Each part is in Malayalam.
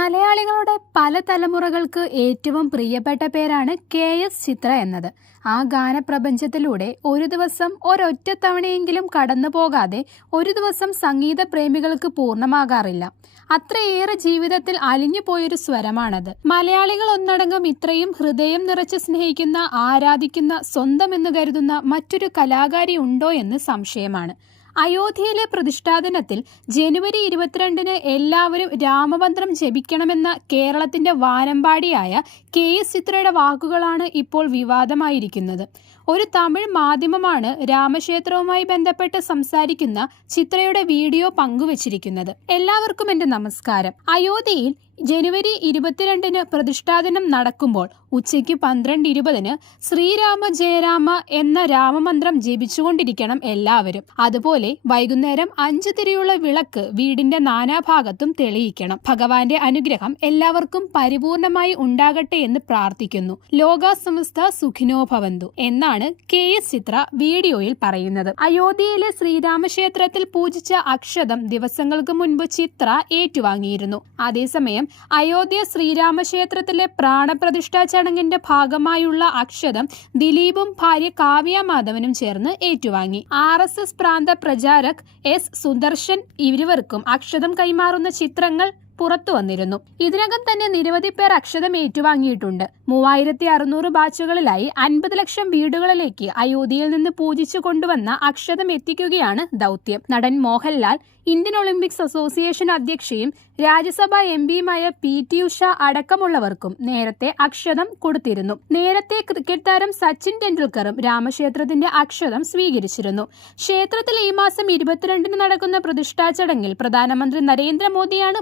മലയാളികളുടെ പല തലമുറകൾക്ക് ഏറ്റവും പ്രിയപ്പെട്ട പേരാണ് കെ എസ് ചിത്ര എന്നത്. ആ ഗാനപ്രപഞ്ചത്തിലൂടെ ഒരു ദിവസം ഒരൊറ്റ തവണയെങ്കിലും കടന്നു പോകാതെ ഒരു ദിവസം സംഗീത പ്രേമികൾക്ക് പൂർണമാകാറില്ല. അത്രയേറെ ജീവിതത്തിൽ അലിഞ്ഞു പോയൊരു സ്വരമാണത്. മലയാളികൾ ഒന്നടങ്കം ഇത്രയും ഹൃദയം നിറച്ച് സ്നേഹിക്കുന്ന ആരാധിക്കുന്ന സ്വന്തം എന്ന് കരുതുന്ന മറ്റൊരു കലാകാരി ഉണ്ടോ എന്ന് സംശയമാണ്. അയോധ്യയിലെ പ്രതിഷ്ഠാദിനത്തിൽ ജനുവരി ഇരുപത്തിരണ്ടിന് എല്ലാവരും രാമമന്ത്രം ജപിക്കണമെന്ന കേരളത്തിന്റെ വാനമ്പാടിയായ കെ എസ് ചിത്രയുടെ വാക്കുകളാണ് ഇപ്പോൾ വിവാദമായിരിക്കുന്നത്. ഒരു തമിഴ് മാധ്യമമാണ് രാമക്ഷേത്രവുമായി ബന്ധപ്പെട്ട് സംസാരിക്കുന്ന ചിത്രയുടെ വീഡിയോ പങ്കുവച്ചിരിക്കുന്നത്. എല്ലാവർക്കും എന്റെ നമസ്കാരം. അയോധ്യയിൽ ജനുവരി ഇരുപത്തിരണ്ടിന് പ്രതിഷ്ഠാദിനം നടക്കുമ്പോൾ ഉച്ചയ്ക്ക് പന്ത്രണ്ട് ഇരുപതിന് ശ്രീരാമ ജയരാമ എന്ന രാമമന്ത്രം ജപിച്ചുകൊണ്ടിരിക്കണം എല്ലാവരും. അതുപോലെ വൈകുന്നേരം അഞ്ചു തിരിയുള്ള വിളക്ക് വീടിന്റെ നാനാഭാഗത്തും തെളിയിക്കണം. ഭഗവാന്റെ അനുഗ്രഹം എല്ലാവർക്കും പരിപൂർണമായി ഉണ്ടാകട്ടെ എന്ന് പ്രാർത്ഥിക്കുന്നു. ലോകാസമസ്ത സുഖിനോ ഭവന്തു. എന്നാണ് കെ എസ് ചിത്ര വീഡിയോയിൽ പറയുന്നത്. അയോധ്യയിലെ ശ്രീരാമക്ഷേത്രത്തിൽ പൂജിച്ച അക്ഷതം ദിവസങ്ങൾക്ക് മുൻപ് ചിത്ര ഏറ്റുവാങ്ങിയിരുന്നു. അതേസമയം അയോധ്യ ശ്രീരാമക്ഷേത്രത്തിലെ പ്രാണപ്രതിഷ്ഠാ ചടങ്ങിന്റെ ഭാഗമായുള്ള അക്ഷതം ദിലീപും ഭാര്യ കാവ്യ മാധവനും ചേർന്ന് ഏറ്റുവാങ്ങി. ആർ എസ് എസ് പ്രാന്ത പ്രചാരക് എസ് സുദർശൻ ഇരുവർക്കും അക്ഷതം കൈമാറുന്ന ചിത്രങ്ങൾ പുറത്തു വന്നിരുന്നു. ഇതിനകം തന്നെ നിരവധി പേർ അക്ഷതം ഏറ്റുവാങ്ങിയിട്ടുണ്ട്. മൂവായിരത്തി അറുന്നൂറ് ബാച്ചുകളിലായി അൻപത് ലക്ഷം വീടുകളിലേക്ക് അയോധ്യയിൽ നിന്ന് പൂജിച്ചു കൊണ്ടുവന്ന അക്ഷതം എത്തിക്കുകയാണ് ദൗത്യം. നടൻ മോഹൻലാൽ ഇന്ത്യൻ ഒളിമ്പിക്സ് അസോസിയേഷൻ അധ്യക്ഷയും രാജ്യസഭാ എം പിയുമായ പി ടി ഉഷ അടക്കമുള്ളവർക്കും നേരത്തെ അക്ഷതം കൊടുത്തിരുന്നു. നേരത്തെ ക്രിക്കറ്റ് താരം സച്ചിൻ ടെണ്ടുൽക്കറും രാമക്ഷേത്രത്തിന്റെ അക്ഷതം സ്വീകരിച്ചിരുന്നു. ക്ഷേത്രത്തിൽ ഈ മാസം ഇരുപത്തിരണ്ടിന് നടക്കുന്ന പ്രതിഷ്ഠാ ചടങ്ങിൽ പ്രധാനമന്ത്രി നരേന്ദ്രമോദിയാണ്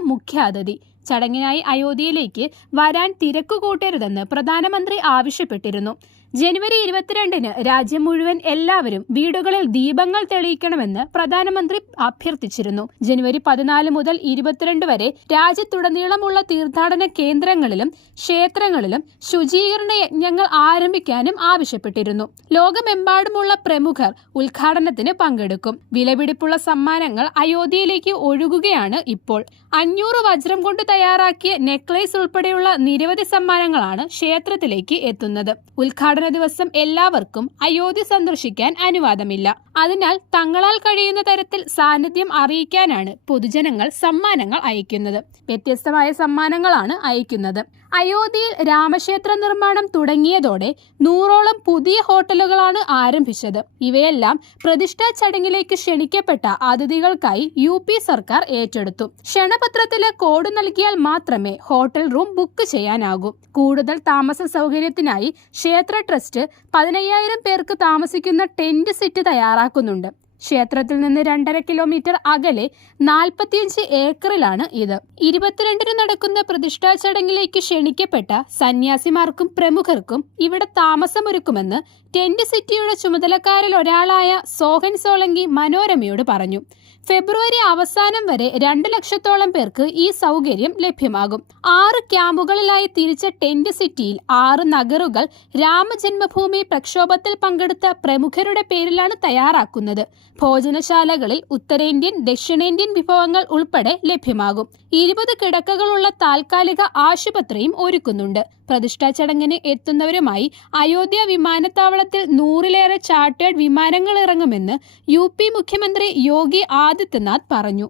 and ചടങ്ങിനായി അയോധ്യയിലേക്ക് വരാൻ തിരക്ക് കൂട്ടരുതെന്ന് പ്രധാനമന്ത്രി ആവശ്യപ്പെട്ടിരുന്നു. ജനുവരി ഇരുപത്തിരണ്ടിന് രാജ്യം മുഴുവൻ എല്ലാവരും വീടുകളിൽ ദീപങ്ങൾ തെളിയിക്കണമെന്ന് പ്രധാനമന്ത്രി അഭ്യർത്ഥിച്ചിരുന്നു. ജനുവരി പതിനാല് മുതൽ ഇരുപത്തിരണ്ട് വരെ രാജ്യത്തുടനീളമുള്ള തീർത്ഥാടന കേന്ദ്രങ്ങളിലും ക്ഷേത്രങ്ങളിലും ശുചീകരണ യജ്ഞങ്ങൾ ആരംഭിക്കാനും ആവശ്യപ്പെട്ടിരുന്നു. ലോകമെമ്പാടുമുള്ള പ്രമുഖർ ഉദ്ഘാടനത്തിന് പങ്കെടുക്കും. വിലപിടിപ്പുള്ള സമ്മാനങ്ങൾ അയോധ്യയിലേക്ക് ഒഴുകുകയാണ് ഇപ്പോൾ. അഞ്ഞൂറ് വജ്രം കൊണ്ട് തയ്യാറാക്കിയ നെക്ലേസ് ഉൾപ്പെടെയുള്ള നിരവധി സമ്മാനങ്ങളാണ് ക്ഷേത്രത്തിലേക്ക് എത്തുന്നത്. ഉദ്ഘാടന ദിവസം എല്ലാവർക്കും അയോധ്യ സന്ദർശിക്കാൻ അനുവാദമില്ല. അതിനാൽ തങ്ങളാൽ കഴിയുന്ന തരത്തിൽ സാന്നിധ്യം അറിയിക്കാനാണ് പൊതുജനങ്ങൾ സമ്മാനങ്ങൾ അയക്കുന്നത്. വ്യത്യസ്തമായ സമ്മാനങ്ങളാണ് അയക്കുന്നത്. അയോധ്യയിൽ രാമക്ഷേത്ര നിർമ്മാണം തുടങ്ങിയതോടെ നൂറോളം പുതിയ ഹോട്ടലുകളാണ് ആരംഭിച്ചത്. ഇവയെല്ലാം പ്രതിഷ്ഠാ ചടങ്ങിലേക്ക് ക്ഷണിക്കപ്പെട്ട അതിഥികൾക്കായി യു പി സർക്കാർ ഏറ്റെടുത്തു. ക്ഷണപത്രത്തിൽ കോഡ് നൽകിയാൽ മാത്രമേ ഹോട്ടൽ റൂം ബുക്ക് ചെയ്യാനാകൂ. കൂടുതൽ താമസ സൗകര്യത്തിനായി ക്ഷേത്ര ട്രസ്റ്റ് പതിനയ്യായിരം പേർക്ക് താമസിക്കുന്ന ടെന്റ് സിറ്റ് തയ്യാറാക്കുന്നുണ്ട്. ക്ഷേത്രത്തിൽ നിന്ന് രണ്ടര കിലോമീറ്റർ അകലെ നാൽപ്പത്തിയഞ്ച് ഏക്കറിലാണ് ഇത്. ഇരുപത്തിരണ്ടിന് നടക്കുന്ന പ്രതിഷ്ഠാ ചടങ്ങിലേക്ക് ക്ഷണിക്കപ്പെട്ട സന്യാസിമാർക്കും പ്രമുഖർക്കും ഇവിടെ താമസമൊരുക്കുമെന്ന് ടെന്റ് സിറ്റിയുടെ ചുമതലക്കാരിൽ ഒരാളായ സോഹൻ സോളങ്കി മനോരമയോട് പറഞ്ഞു. ഫെബ്രുവരി അവസാനം വരെ രണ്ട് ലക്ഷത്തോളം പേർക്ക് ഈ സൗകര്യം ലഭ്യമാകും. ആറ് ക്യാമ്പുകളിലായി തിരിച്ച ടെന്റ് സിറ്റിയിൽ ആറ് നഗറുകൾ രാമജന്മഭൂമി പ്രക്ഷോഭത്തിൽ പങ്കെടുത്ത പ്രമുഖരുടെ പേരിലാണ് തയ്യാറാക്കുന്നത്. ഭോജനശാലകളിൽ ഉത്തരേന്ത്യൻ ദക്ഷിണേന്ത്യൻ വിഭവങ്ങൾ ഉൾപ്പെടെ ലഭ്യമാകും. ഇരുപത് കിടക്കകളുള്ള താൽക്കാലിക ആശുപത്രിയും ഒരുക്കുന്നുണ്ട്. പ്രതിഷ്ഠാ ചടങ്ങിന് എത്തുന്നവരുമായി അയോധ്യ വിമാനത്താവളത്തിൽ നൂറിലേറെ ചാർട്ടേഡ് വിമാനങ്ങൾ ഇറങ്ങുമെന്ന് യു മുഖ്യമന്ത്രി യോഗി ആദിത്യനാഥ് പറഞ്ഞു